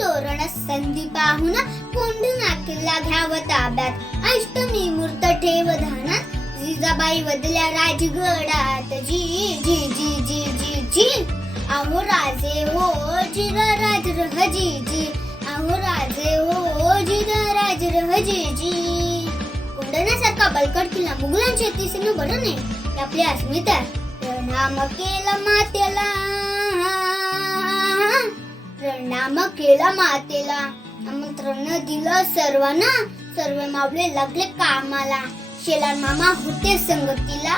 तोरण संधी पाहून कोंढ किल्ला घ्याव ताब्यात अष्टमी मूर्त ठेव ध्यानात जिजाबाई वदल्या राजगडात जी जी जी जी जी जी अहो राजे हो जिर राज रह जी जी अहो राजे हो जिर राज रह जी जी. कोंढण्यासारखा बलकट किल्ला मुघलांच्या इतिहासाने बरं नाही ही आपली अस्मिता. प्रणाम केला मातेला प्रणाम केला मातेला आमंत्रण दिलं सर्वांना सर्व मावळे लागले कामाला शेलार मामा होते संगतीला.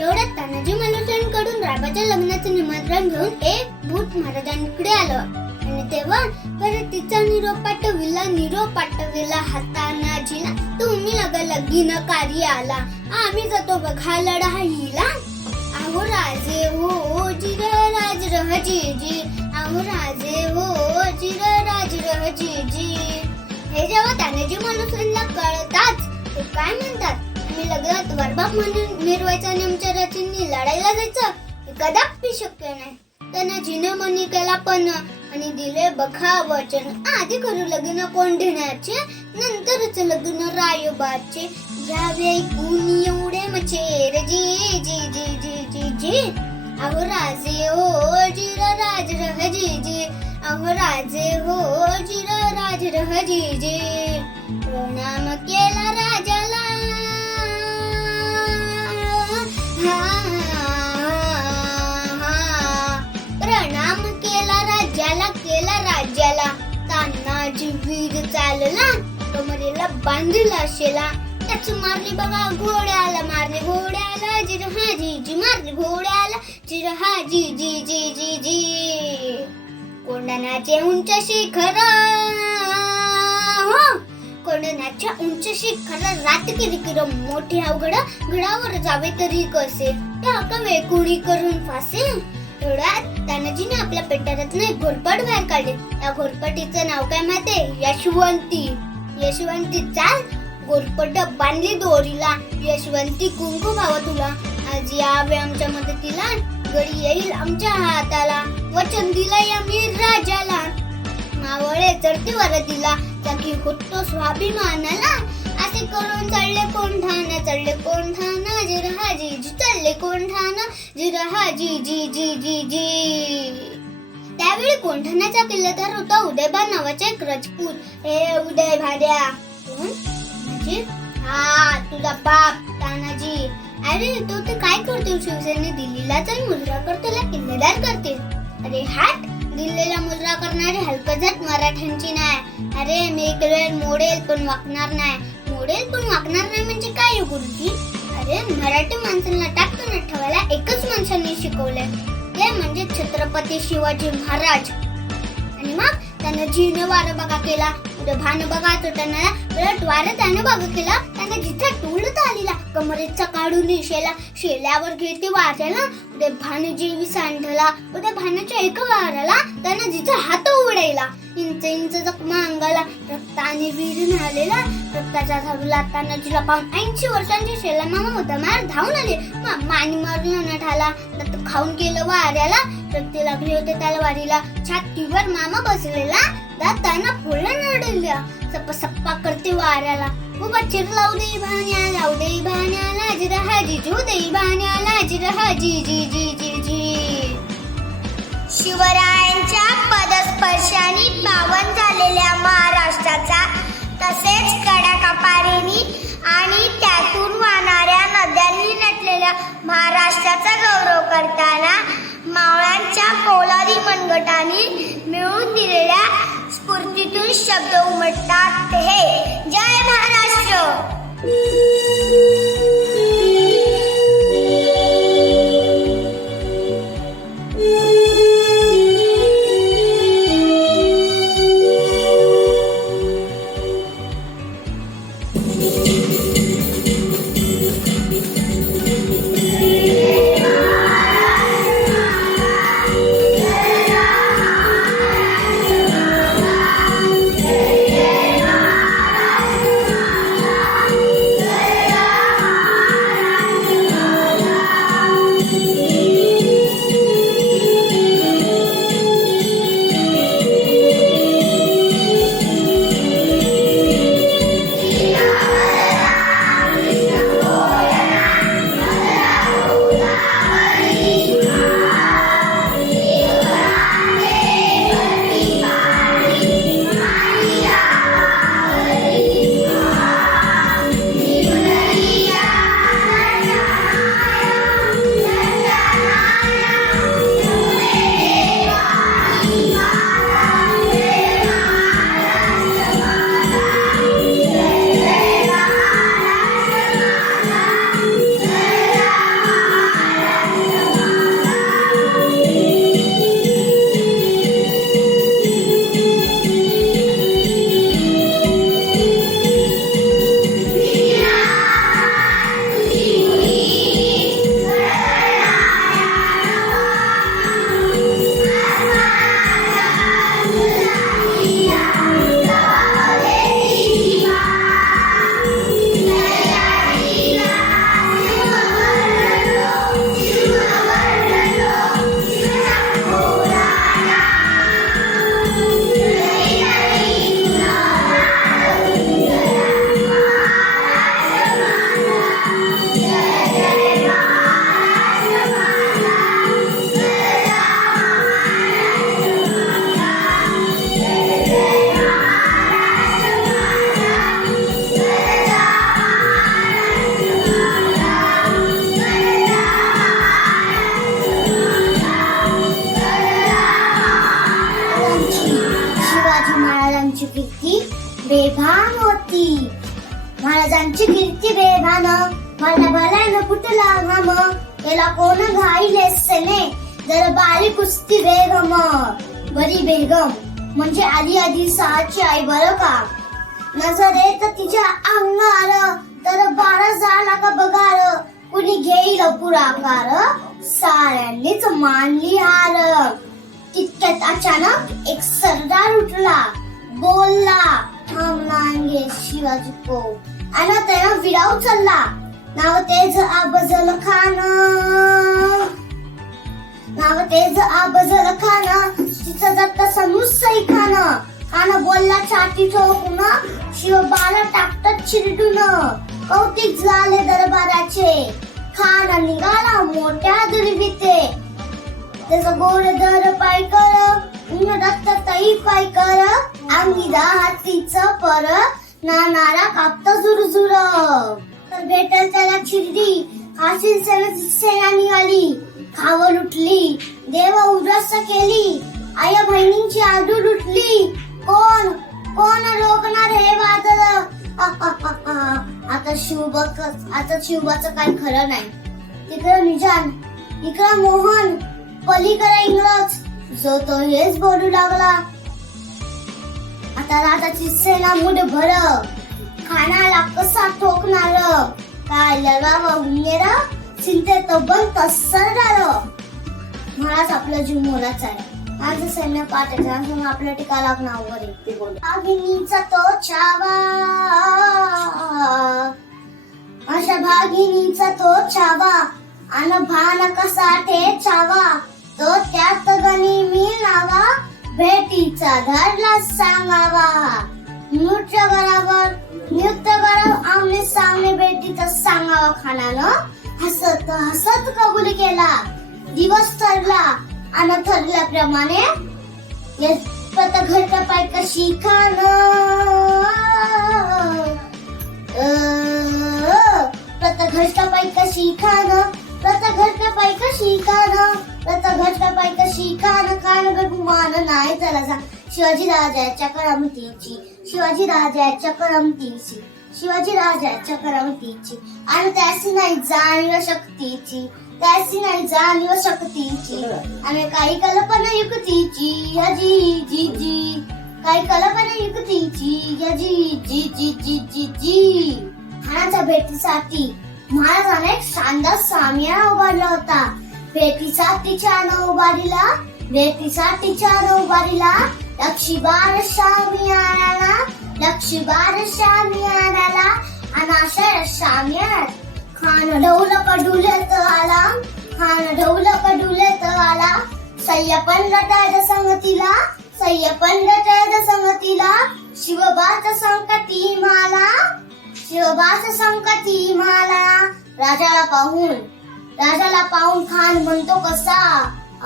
एवढ्यात तानाजी मालुसरेंकडून राबाच्या लग्नाचं निमंत्रण घेऊन एक भूत महाराजांकडे आलं आणि तेव्हा परत तिचा निरोप पाठविला हातानाजीला. तुम्ही लगीन कार्य आला आम्ही जातो बघा लढाईला. अहो राजे हो जिर राज रह जी जी अहो राजे हो जिर राज रह जी जी. हे जेव्हा तानाजी मालुसरेंना कळताच ते काय म्हणतात आम्ही लग्नात वरबाप म्हणून मिरवायचं आणि आमच्या राजांनी लढायला जायचं हे कदापि शक्य नाही. त्यांना जिने मनी केला पण आणि दिले बघा वचन आधी करू लग्न कोंढण्याचे नंतरच लग्न रायोबाचे. यावे ऐकून एवढे मचेर जी जी जी जी जी जी अहो राजे हो जिर राज रह जी जी अहो राजे हो जिर राज रह जी जी. प्रणाम केला राजाला प्रणाम केला राज्याला तानाजी वीर चालला कमरेला बांधला शेला. त्याच मारली बघा घोड्याला जिरहा जी जी मारली घोड्याला जिरहा जी जी जी जी जी. कोंढण्याचे उंच शिखर हो कोंढण्याच्या उंच शिखर रात किरकिर मोठे अवघड घडावर जावे तरी कसे त्या कवे कुणी करून फासे. एवढ्यात तानाजीने आपल्या पेटाऱ्यातून एक घोरपट बाहेर काढले. त्या घोरपटीचं नाव काय माहितीये यशवंती चाल घोरपट बांधली दोरीला. यशवंती कुंकू भावा तुला आज यावे आमच्या मदतीला गडी येईल आमच्या हाताला वचन दिला या मीर राजाला. मावळे चढतीवर दिला जागी होतो स्वाभिमानाला. असे करून चढले कोंढाणा जिरहा जी जी चढले कोंढाणा जिरहा जी जी जी जी जी. त्यावेळी कोंढाण्याचा किल्लेदार होता उदयभा नावाचा एक राजपूत. हे उदय भाड्या हा तुझा बाप तानाजी. अरे तो ते काय करतो शिवसेने दिल्लीला तर मुजरा करतो किल्लेदार करते. अरे हाट दिल्लीला मुजरा करणारी हलकजट मराठ्यांची नाही. अरे मी एक वेळ मोडेल पण वाकणार नाही म्हणजे काय गुरुजी. अरे मराठी माणसांना टाकतो ठेवायला एकच माणसांनी शिकवलंय ते म्हणजे छत्रपती शिवाजी महाराज. आणि मग त्यानं जीनं वारं बघा केला भान बघा त्यांना उलट वारं त्यानं बघा केला. त्यानं जिथे टोलत आलेला कमरेचा काढून शेल्यावर घेते वाऱ्याला उद्या भान जीवी सांडला. उद्या भानाच्या एका वाराला त्यानं जिथे हात उडायला इंच जखमा अंगाला रक्ताने विरून आलेला. रक्ताच्या झाडूला तानाजीला पाहून 80 वर्षांची शेला मामा होता मार धावून आले. मानी मारून नठाला खाऊन गेलं वाऱ्याला. रक्ते लागले होते त्याला वारीला छातीवर मामा बसलेला दाताना फुलं नडल्या सप्पा करते वाऱ्याला. उभा चिर लावू दे भाण्याला जिरहा जी जू दे भाण्याला जिरहा जी जी जी जी जी. शिवरायांच्या पदस्पर्शाने पावन झालेल्या महाराष्ट्राचा तसेच कडाकपारीनी आणि त्यातून वाहणाऱ्या नद्यांनी नटलेल्या महाराष्ट्राचा गौरव करताना मावळ्यांच्या पोलादी मनगटाने मिळून दिलेल्या स्फूर्तीतून शब्द उमटतात हे जय महाराष्ट्र. शिवाजी महाराजांची कीर्ती बेभान होती. महाराजांची कीर्ती बेभान, मला भल्यानं फुटला घाम, त्याला कोण घाईले सेने, जर बारी कुस्ती बेगम. बरी बेगम म्हणजे आधी साची आई बरं का. नजरेत तिच्या अंगार, तर 12 झाला का बगार, कुणी घेईल पुढाकार, साऱ्यांनीच मानली हार. तितक्यात अचानक एक सरदार उठला, बोलला, थांबलांगे शिवाजी को. आणि त्यानं विडा उचलला, नाव तेज अफजल खान, नाव तेज अफजल खान, तिचं दत्त समुसई खान. खान बोलला छाती ठोकून, शिवबाला टाकतात चिरडून. कौतिक झाले दरबाराचे, खान निघाला मोठ्या दुर्बीते. त्याचं गोड दर पाय कर, दत्त तई पाय कर, अंगी हातीचं पर, नानारा कापत झुरझुर. तर भेटल त्याला चिरडी, काशील सेना निघाली, खावर उठली, देव उद्ध्वस्त केली, आई बहिणींची आडूड उठली. कोण कोण रोखणार हे वादळ. आता शिवबाचं काय खरं नाही. तिकडं निजान, इकडं मोहन, पलीकडे इंग्रज, जो तो हेच बोलू लागला. आता राजाची सेना मुठ भर, खानाला कसा ठोकणार, काय लढावा हुंगेरा, चिंतेत बंद सरदार. महाराज आपला जीव मोलाचा आहे, माझं सैन्य पाठायचं असून आपल्या टीका लागणार ते बोल. भागिनीचा तो छावा, अशा भागिनीचा तो छावा, अन भान कसा ठेचावा, तो त्यात गणी मी लावा, भेटीचा धरला सांगावा. नृत्य करावं आमने सामने भेटीचा सांगावा. खानानं हसत हसत कबूल केला. दिवस ठरला आणि ठरल्याप्रमाणे प्रत घट पाय कशी खान, प्रत घट पाय कशी खान, प्रत घट पाय कशी खान, प्रत घट पाय कशी खान. खान गुमान नाही त्याला सांग शिवाजी राजाच्या करमतीची, शिवाजी राजाच्या करमतीची, शिवाजी राजाच्या करमतीची. आणि त्याची नाही जाणीव शक्तीची, त्याची नाही जाणीव शक्तीची. आणि काही कल्पना युक्तीची, हजी जी जी, काही कल्पना युक्तीची, हजी जी जी जी जी जी. खानाच्या भेटीसाठी महाराजाने एक शानदार सामियाना उभारला होता. भेटीसाठी छान उभारीला, भेटीसाठी छान उभारीला, लक्षीबार शामियानाला, लक्षीबार शामियानाला. आणि अशा शामियानात खान ढवलक डुलत आला, खान ढवलक डुलत आला. सय्यपण रटायच्या संगतीला, सय्यपण रटायच्या संगतीला, शिवबाच संकटी माला, शिवबाच संकटी माला. राजाला पाहून खान म्हणतो कसा,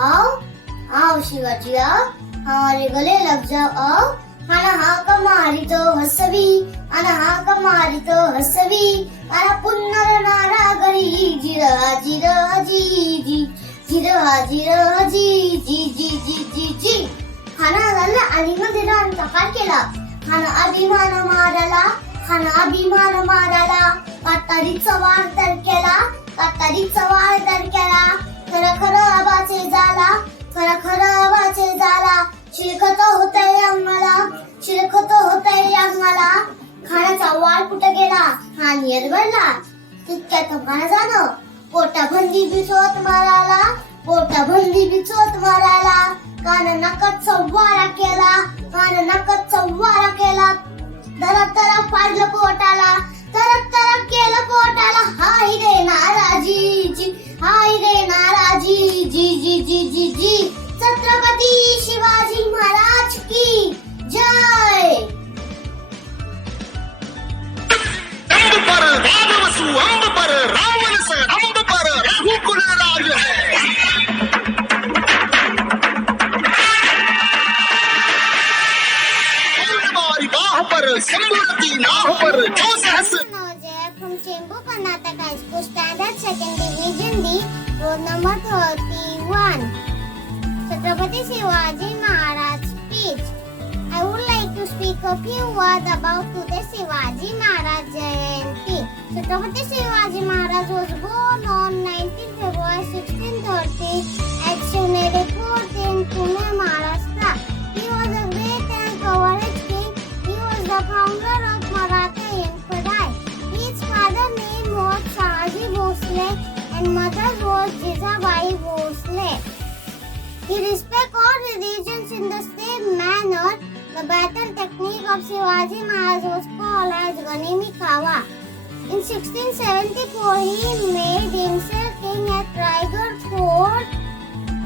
आओ शिवाजी आओ, हमारे गले लग जाओ आओ. खाना हाक मारितो हसवी, आणि हाक मारितो हसवी, आणि पुन्हा नारागरी जिरा जिरा जी जी, जिरा जिरा जी जी जी जी जी जी. खानाला अलीमध्ये रान तकार केला. खाना अभिमान माराला, खाना अभिमान माराला. कातारीचा वार तर केला, कातारीचा वार तर केला. खरं आबाचे झाला, खरं आबाचे झाला. शिरखत होतंय अंगाला, शिरखत होतंय अंगाला. खानाचा वाळ कुठं गेला, खान येरबडला. तितक्यात महाराजानं पोटाबंदी बिचोत माराला, पोटाबंदी बिचोत माराला. कान नकत संवारा केला, कान नकत संवारा केला. तर पाडलं पोटाला, तर केलं पोटाला. हाय रे नाराजी, हाय रे नाराजी जी जी जी जी जी. छत्रपती शिवाजी महाराज की जय. अंब पर राजवसु, अंब पर रावण से, अंब पर रघुकुल राज है. हमारी बाह पर शंभुवती नाव पर जो सहस्र. From Chembu, Karnataka, High School Standard Second Division D, roll number 31. Chhatrapati Shivaji Maharaj speech. I would like to speak a few words about today's Shivaji Maharaj Jayanti. Chhatrapati Shivaji Maharaj was born on 19 February 1630 at Shivneri Fort in Pune, Maharashtra. He was a great and courageous king. He was the founder of Maratha Empire. His father's name was Shahaji Bhosle and mother's was Jijabai Bhosle. He respected all religions in the same manner. The battle technique of Shivaji Maharaj was called as Ganimi Kawa. In 1674, he made himself king at Raigad Fort.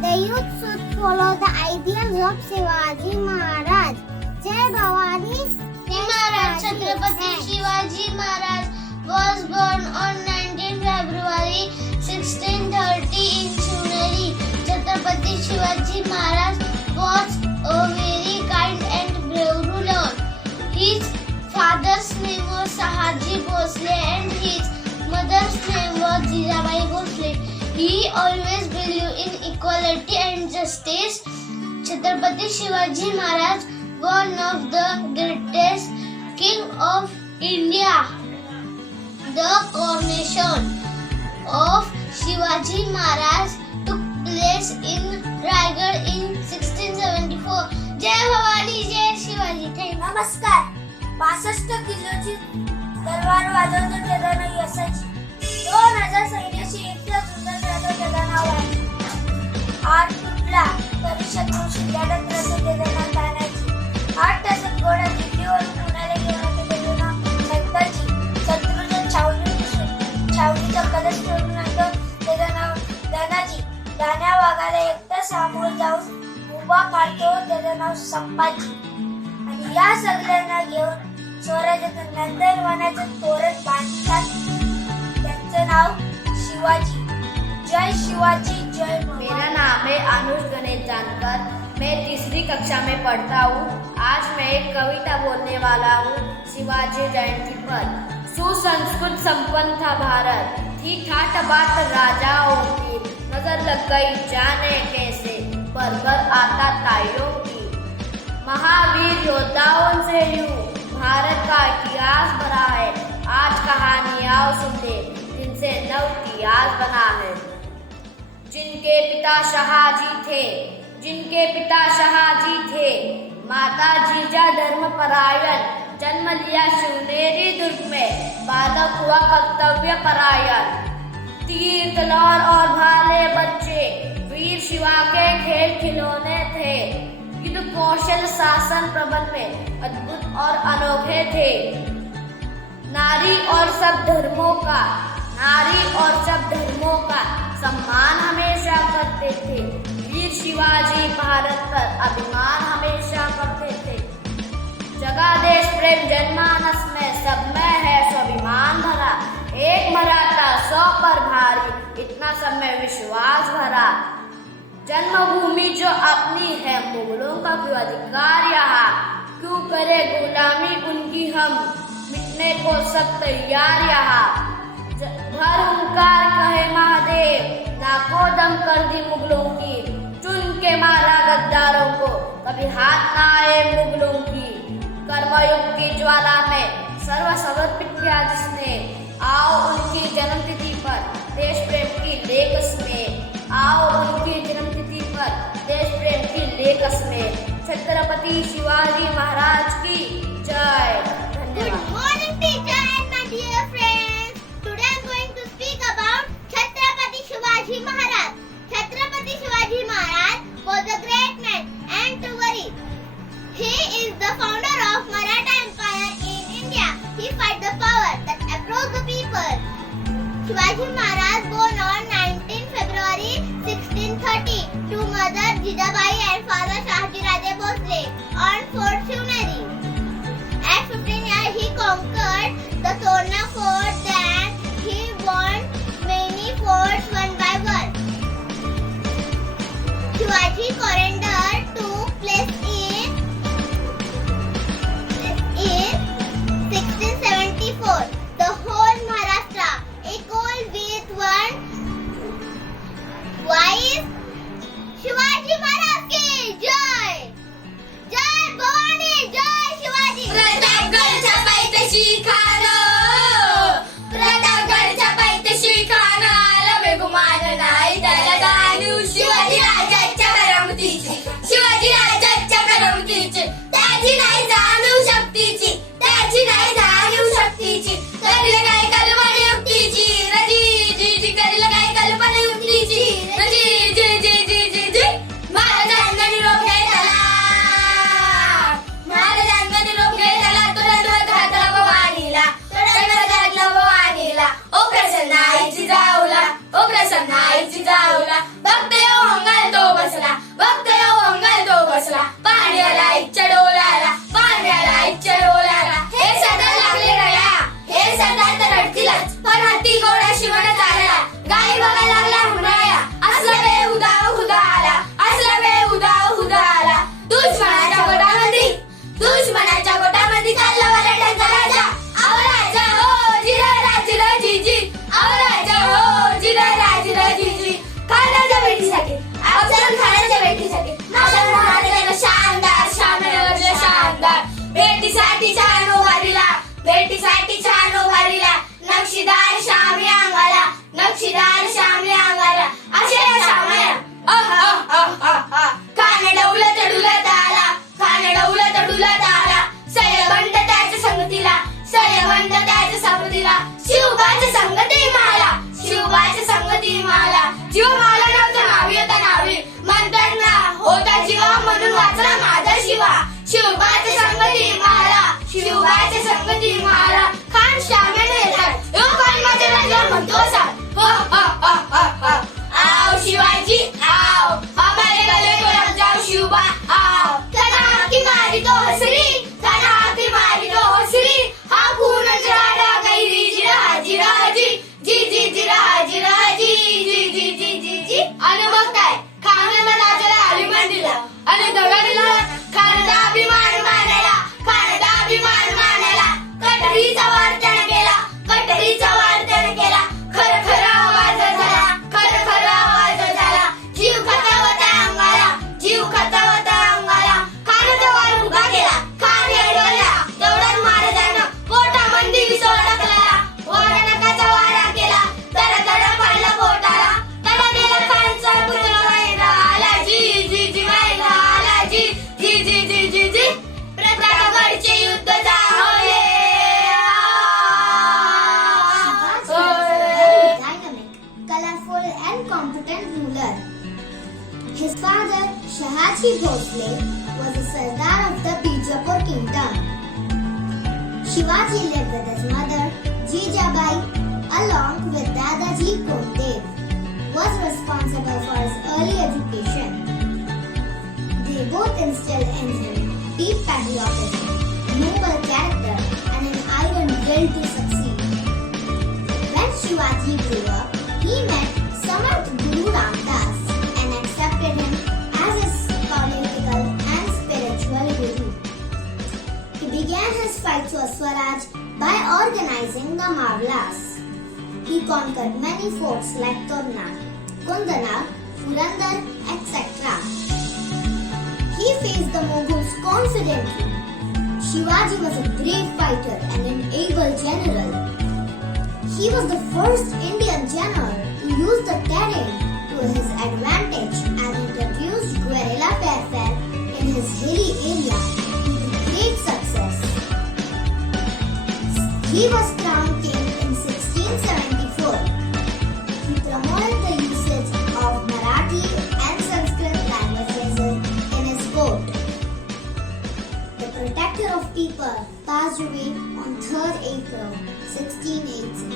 The youth should follow the ideals of Shivaji Maharaj. Jai Bhavani. Maharaj Chhatrapati Shivaji Maharaj was born on 19 February 1630 in Shivneri. Chhatrapati Shivaji Maharaj was a very kind and brave ruler. His father's name was Shahaji Bhosle and his mother's name was Jijabai Bhosle. He always believed in equality and justice. Chhatrapati Shivaji Maharaj, one of the greatest king of India. The coronation of Shivaji Maharaj took place in Raigad in 1674. Jai Bhavani Jai Shivaji. Thank you. नमस्कार. 65 किलोची तलवार वाजवतो केदारना यशाची 2000 सैन्याशी एकटा सुंदर राजा केदारना वाढली. हात तुटला तरी शत्रू शिल्लक रसे केदारना तानाची. 8 तासात घोडा दिल्लीवरून पुण्याला घेऊन येतो केदारना सत्ताची. शत्रूच्या छावणीचा कलश तोडून आणतो केदारना दानाजी. दाण्या वाघाला एकटा सामोर जाऊन उभा काढतो त्याचं नाव संपाजी. आणि या सगळ्यांना घेऊन स्वराज्याचं नंदनवनाचं तोरण बांधतात. त्यांचं नाव शिवाजी. जय शिवाजी जय. मेरा नाम है अनुज गणेश जानकर. मैं तीसरी कक्षा में पढ़ता हूँ. आज मैं एक कविता बोलने वाला हूँ शिवाजी जयंती पर. सुसंस्कृत संपन्न था भारत, थी ठाठ बात राजाओं की. नजर लग गई जाने कैसे, पर आता ताइयों की. महावीर योद्धाओं से यूं भारत का इतिहास भरा है. आज कहानियां सुनते जिनसे नव इतिहास बना है. जिनके पिता शाहाजी थे, माता जीजा धर्मपरायण. जन्म लिया शिवनेरी दुर्ग में, बालक हुआ कर्तव्य परायण. तीर तलवार और भाले बच्चे, वीर शिवा के खेल खिलौने थे. युद्ध कौशल शासन प्रबंध में अद्भुत और अनोखे थे. नारी और सब धर्मों का सम्मान हमेशा करते थे. वीर शिवाजी भारत पर अभिमान हमेशा करते थे. जगा देश प्रेम जनमानस में, सब में है स्वाभिमान भरा. एक मराठा 100 पर भारी, इतना सब में विश्वास भरा. जन्मभूमि जो अपनी है, मुगलों का क्यों अधिकार यहाँ. क्यों करे गुलामी उनकी हम, मिटने को सब तैयार यहाँ. भर हुंकार कहे महादेव, लाखों दम कर दी मुगलों की. चुन के मारा गद्दारों को, कभी हाथ ना आए मुगलों की. कर्मयुग की ज्वाला में सर्व समर्पित किया जिसने. आओ उनकी जन्मतिथि पर देश प्रेम की लेख में. आओ उनकी जन्मतिथि पर देश प्रेम की लेख में. छत्रपति शिवाजी महाराज की जय. धन्यवाद. Good morning, teacher and my dear friends. Today I'm going to speak about Chhatrapati Shivaji Maharaj. Chhatrapati Shivaji Maharaj was a great man and to worry. He is the founder of Maratha Empire in India. He fight the power that oppress the people. Shivaji Maharaj born on 19 February 1630 to mother Jijabai and father Shahaji Raje Bhosle on Fort Shivneri. At 15 years, he conquered the Torna fort. Then he won many forts one by one. Shivaji surrender took place in 1674. The whole Maharashtra echoed with one voice. Shivaji Maharaj ki jai. Jai Bhavani, jai Shivaji. भेटीसाठी छान उभारीला, भेटीसाठी छान उभारीला, नक्षीदार श्यामी अंगाला, नक्षीदार श्यामी अंगाला, अशा श्यामया कान डौलत डुलत आला, कान डौलत डुलत आला, सयवंत त्याच्या संगतीला, सयवंत त्याच्या संगतीला, शिवबाच्या संगती माला, शिवबाच्या संगती माला, जीव माला नव्हता नावी होता नावी, म्हणतात ना होता जीवा म्हणून वाचला माझा शिवा, शिवबाच्या संगती माला, शिवबाच्या संगती माला, खान श्यामेने येतात यो खान माझ्या राज्यावर म्हणतो असा आओ शिवाजी आओ, हमारे गले को लग जाओ शिवबा आओ, तना की मारी तो हसरी, तना की मारी तो हसरी, हा खून जराडा गई जी जी जी जी रहा जी जी जी जी जी जी आणि मग काय खानाला राजाला अभिमान दिला आणि दगाडीला खानाचा अभिमान मानायला, खानाचा अभिमान मानायला, कटरीचा वर्तन केला, कटरीचा वर्तन केला, खर खर आवाज झाला, खर खर आवाज झाला, जीव खतावता अंगाला, जीव खतावता अंगाला, खानाचा वार उभा केला, खान येडवला, तेवढ्यात महाराजांना पोटामध्ये विसळ टाकला, वारा नकाचा वारा केला, तर पडला पोटाला, त्याला गेला खानचा पुतळा वाहिला, आला जी जी जी वाहिला, आला जी जी जी जी जी जी प्रतापगडचे युद्ध झाले. Dynamic, colorful and competent ruler. His father, Shahaji Bhosle, was a Sardar of the Bijapur kingdom. Shivaji lived with his mother, Jijabai, along with Dadaji Kondev, was responsible for his early education. They both instilled in him deep patriotism, noble character, and an iron will to succeed. When Shivaji grew up, he met Samarth Guru Ramdas and accepted him as his political and spiritual guru. He began his fight for Swaraj by organizing the Mavlas. He conquered many forts like Torna, Kundana, Purandar, etc. He faced the Mughals confidently. Shivaji was a brave fighter and an able general. He was the first Indian general to use the terrain to his advantage and introduced guerrilla warfare in his hilly area with great success. He was crowned king in 1674. He promoted the usage of Marathi and Sanskrit languages in his court. The protector of people passed away on 3rd April 1680.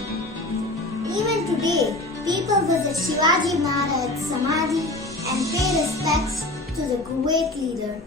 Even today, people visit Shivaji Maharaj Samadhi and pay respects to the great leader.